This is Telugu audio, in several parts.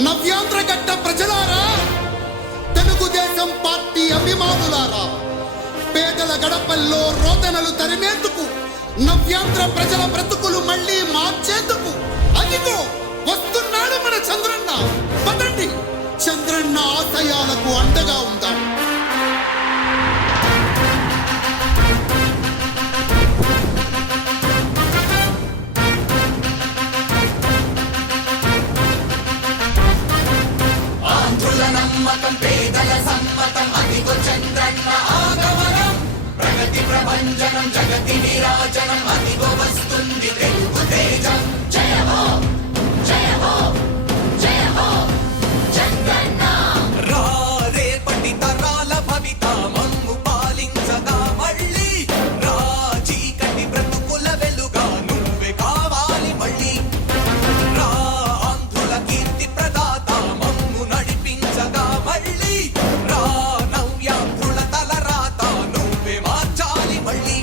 నవ్యాంధ్ర గడ్డ ప్రజలారా, తెలుగుదేశం పార్టీ అభిమానులారా, పేదల గడపల్లో రోదనలు తరిమేందుకు, నవ్యాంధ్ర ప్రజల బ్రతుకులు మళ్ళీ మార్చేందుకు అదిగో వస్తున్నాడు మన చంద్రన్న. పదండి, చంద్రన్న ఆశయాలకు అండగా ఉందాం. ఆంధ్రుల నమ్మకం, పేదల సమ్మతం, అదిగో చంద్రన్న ఆగమనం. ప్రగతి ప్రభంజనం, జగతి నీరాజనం, అదిగో వస్తుంది తెలుగు తేజం. జయ హో, జయ హో, జయ హో చంద్రన్న. రా రేపటి తరాల భవిత మమ్ము పాలించగా మళ్ళీ. రా చీకటి బ్రతుకుల వెలుగా నువ్వే కావాలి మళ్ళీ. రా ఆంధ్రుల కీర్తి ప్రదాత మమ్ము నడిపించగా మళ్ళీ. రా నవ్యాంధ్రుల తలరాత నువ్వే మార్చాలి మళ్ళీ.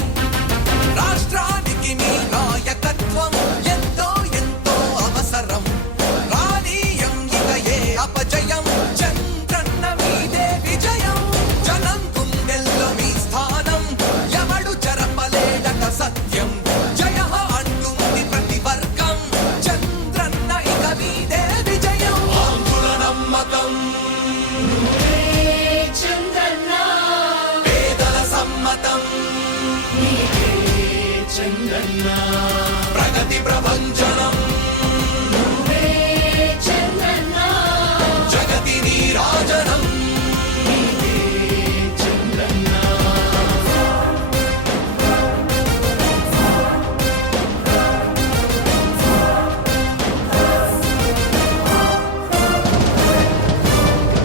రాష్ట్రానికి నీ నాయకత్వం ఎంతో ఎంతో అవసరం. రానీయం ఇక ఏ అపజయం, చంద్రన్న మీదే విజయం. జనం గుండెల్లో మీ స్థానం, ఎవడు జరపలేడట సత్యం. జయ హో అంటుంది ప్రతి వర్గం, చంద్రన్న ఇక మీదే విజయం. ఆంధ్రుల నమ్మకం, చంద్రన్న పేదల సమ్మతం, చంద్రన్న ప్రగతి ప్రభంజనం, చంద్రన్న జగతి నీరాజనం.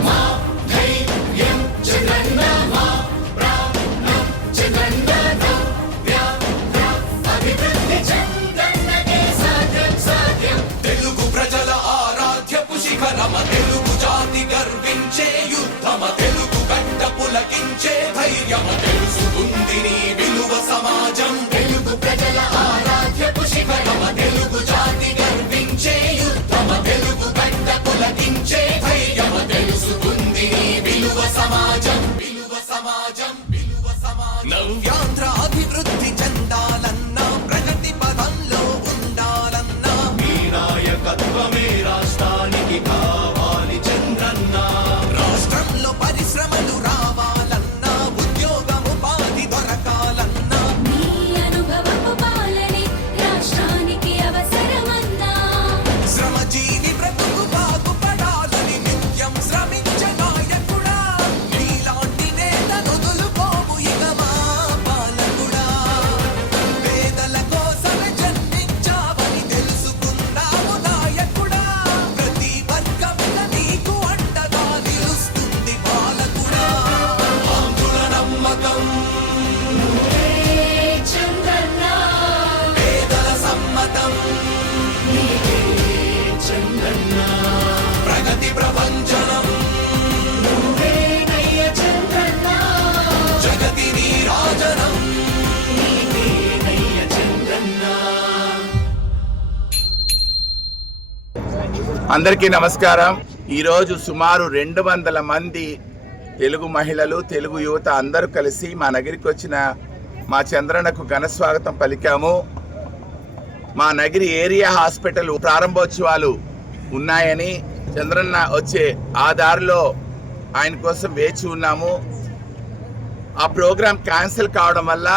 మా ధైర్యం చంద్రన్న, మా ప్రాణం చంద్రన్న, అభివృద్ధి చంద్రన్నకే సాధ్యం సాధ్యం. తెలుగు ప్రజల ఆరాధ్యపు శిఖరమ, తెలుగు జాతి గర్వించే యుద్ధమ, తెలుగు గడ్డ పులకించే ధైర్యమ, తెలుసుకుంది నీ విలువ సమాజం. తెలుగు ప్రజల ఆరాధ్యపు శిఖరమ, తెలుగు జాతి గర్వించే యుద్ధమ, తెలుగు గడ్డ పులకించే ధైర్యమ, తెలుసుకుంది నీ విలువ సమాజం. విలువ సమాజం, విలువ సమాజం. నవ్యాంధ్ర అభివృద్ధి చెందాలన్నా, ప్రగతి పదంలో ఉండాలన్నా, మీ నాయకత్వమే రాష్ట్రానికి కావాలి చంద్రన్న. రాష్ట్రంలో పరిశ్రమలు రావాలన్నా, ఉద్యోగం ఉపాధి దొరకాలన్నా, నీ అనుభవపు పాలనే రాష్ట్రానికి అవసరమన్నా. శ్రమజీవి బ్రతుకు బాగుపడాలని నిత్యం శ్రమించే నాయకుడా. నీలాంటి నేత నొదులుకోవు ఇక మా పాలకుడా. పేదల కోసమే జన్మించావని తెలుసుకున్నావు నాయకుడా. ప్రతి వర్గంలో నీకు అండగా నిలుస్తుంది పాలకుడా. ఆంధ్రుల నమ్మకం, చంద్రన్న పేదల సమ్మతం, చంద్రన్న ప్రగతి ప్రభంజనం, చంద్రన్న జగతి నీరాజనం. అందరికీ నమస్కారం. ఈరోజు సుమారు 200 మంది తెలుగు మహిళలు, తెలుగు యువత అందరూ కలిసి మా నగరికి వచ్చిన మా చంద్రన్నకు ఘన స్వాగతం పలికాము. మా నగరి ఏరియా హాస్పిటల్ ప్రారంభోత్సవాలు ఉన్నాయని, చంద్రన్న వచ్చే ఆ దారిలో ఆయన కోసం వేచి ఉన్నాము. ఆ ప్రోగ్రాం క్యాన్సిల్ కావడం వల్ల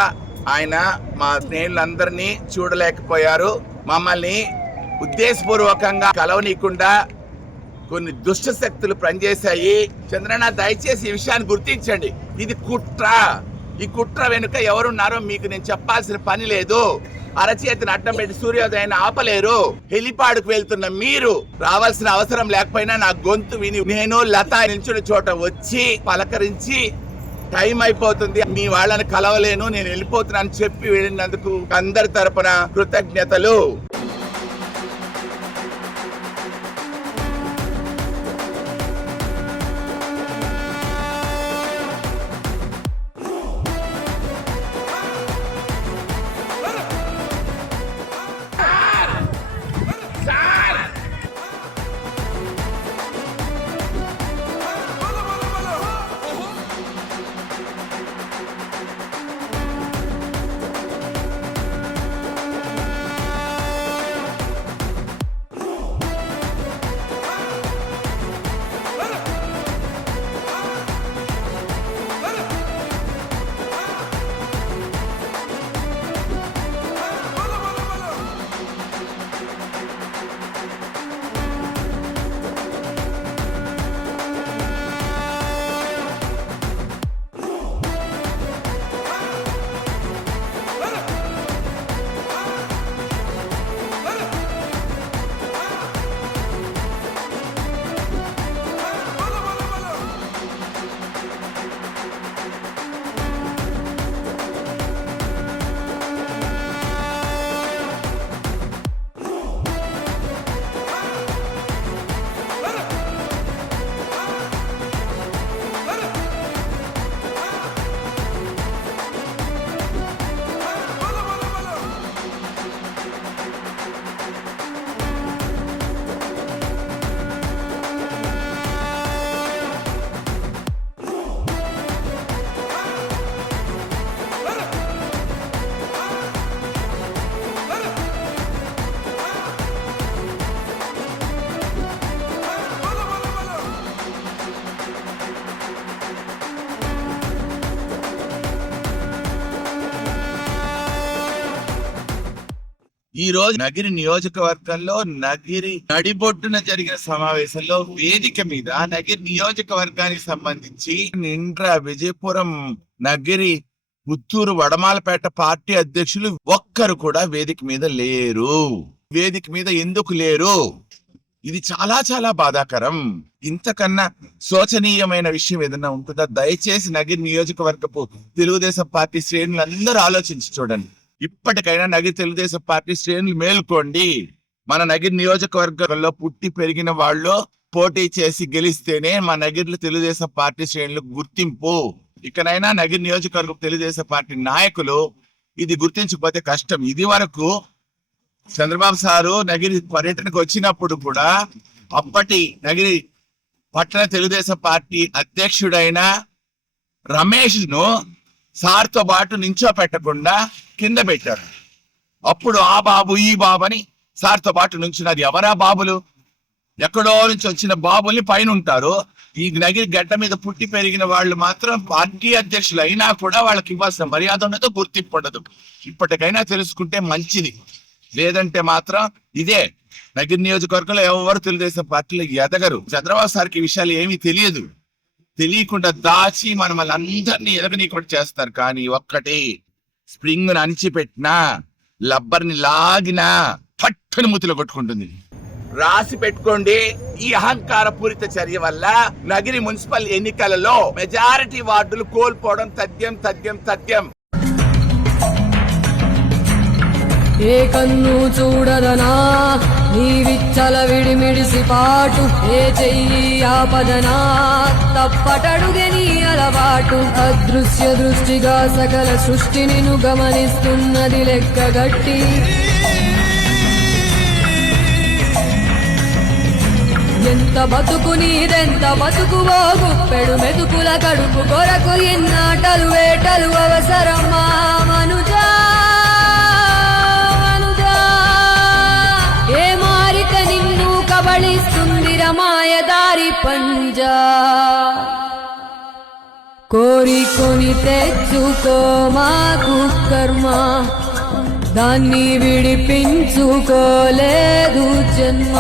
ఆయన మా స్నేహితులందరినీ చూడలేకపోయారు. మమ్మల్ని ఉద్దేశపూర్వకంగా కలవనీయకుండా కొన్ని దుష్ట శక్తులు పనిచేశాయి. చంద్రన్న దయచేసి ఈ విషయాన్ని గుర్తించండి. ఇది కుట్ర. ఈ కుట్ర వెనుక ఎవరున్నారో మీకు నేను చెప్పాల్సిన పని లేదు. అరచేతిని అడ్డం పెట్టి సూర్యోదయాన్ని ఆపలేరు. హెలిపాడుకు వెళ్తున్న మీరు రావాల్సిన అవసరం లేకపోయినా నా గొంతు విని నేను లత నిల్చున్న చోట వచ్చి పలకరించి టైం అయిపోతుంది, మీ వాళ్ళని కలవలేను, నేను వెళ్ళిపోతున్నాను చెప్పి వెళ్ళినందుకు అందరి తరపున కృతజ్ఞతలు. ఈ రోజు నగిరి నియోజకవర్గంలో నగిరి నడిబొడ్డున జరిగిన సమావేశంలో వేదిక మీద నగిరి నియోజకవర్గానికి సంబంధించి నిండ్ర విజయపురం నగిరి పుత్తూరు వడమాలపేట పార్టీ అధ్యక్షులు ఒక్కరు కూడా వేదిక మీద లేరు. వేదిక మీద ఎందుకు లేరు? ఇది చాలా చాలా బాధాకరం. ఇంతకన్నా శోచనీయమైన విషయం ఏదైనా ఉంటుందా? దయచేసి నగిరి నియోజకవర్గపు తెలుగుదేశం పార్టీ శ్రేణులు అందరూ ఆలోచించి చూడండి. ఇప్పటికైనా నగిరి తెలుగుదేశం పార్టీ శ్రేణులు మేల్కోండి. మన నగిరి నియోజకవర్గంలో పుట్టి పెరిగిన వాళ్ళు పోటీ చేసి గెలిస్తేనే మా నగిరిలో తెలుగుదేశం పార్టీ శ్రేణులకు గుర్తింపు. ఇకనైనా నగిరి నియోజకవర్గం తెలుగుదేశం పార్టీ నాయకులు ఇది గుర్తించకపోతే కష్టం. ఇది వరకు చంద్రబాబు సారు నగిరి పర్యటనకు వచ్చినప్పుడు కూడా అప్పటి నగిరి పట్టణ తెలుగుదేశం పార్టీ అధ్యక్షుడైన రమేష్ ను సార్తో పాటు నించో పెట్టకుండా కింద పెట్టారు. అప్పుడు ఆ బాబు ఈ బాబు అని సార్తో పాటు నుంచున్నది. ఎవరా బాబులు? ఎక్కడో నుంచి వచ్చిన బాబుల్ని పైన ఉంటారు. ఈ నగిరి గడ్డ మీద పుట్టి పెరిగిన వాళ్ళు మాత్రం పార్టీ అధ్యక్షులు అయినా కూడా వాళ్ళకి ఇవ్వాల్సిన మర్యాద ఉండదు, గుర్తింపు ఉండదు. ఇప్పటికైనా తెలుసుకుంటే మంచిది. లేదంటే మాత్రం ఇదే నగిరి నియోజకవర్గంలో ఎవరు తెలుగుదేశం పార్టీలో ఎదగరు. చంద్రబాబు సార్కి విషయాలు ఏమీ తెలియదు. తెలియకుండా దాచి మనల్ని అందరినీ ఎదగనీకుండా చేస్తారు. కానీ ఒక్కటి, స్ప్రింగ్ ను అణిచిపెట్టినా లబ్బర్ని లాగినా పట్టుని మూతిలో కొట్టుకుంటుంది. రాసి పెట్టుకోండి. ఈ అహంకార పూరిత చర్య వల్ల నగిరి మున్సిపల్ ఎన్నికలలో మెజారిటీ వార్డులు కోల్పోవడం తథ్యం తథ్యం తథ్యం. ఏ కన్ను చూడదనా నీ విచ్చల విడిమిడిసి పాటు, ఏ చెయ్యి ఆపదనా తప్పటడుగే నీ అలవాటు. అదృశ్య దృష్టిగా సకల సృష్టిని ను గమనిస్తున్నది లెక్కగట్టి, ఎంత బతుకు నీదెంత బతుకువో గుప్పెడు మెతుకుల కడుపు కొరకు ఎన్నాటలు వేటలు అవసరమా మనుజా ఏ మారిక నిన్ను కబళిస్తుంది రమాయదారి పంజా. కోరికొని తెచ్చుకో మాకు కర్మ, దాన్ని విడిపించుకోలేదు జన్మ.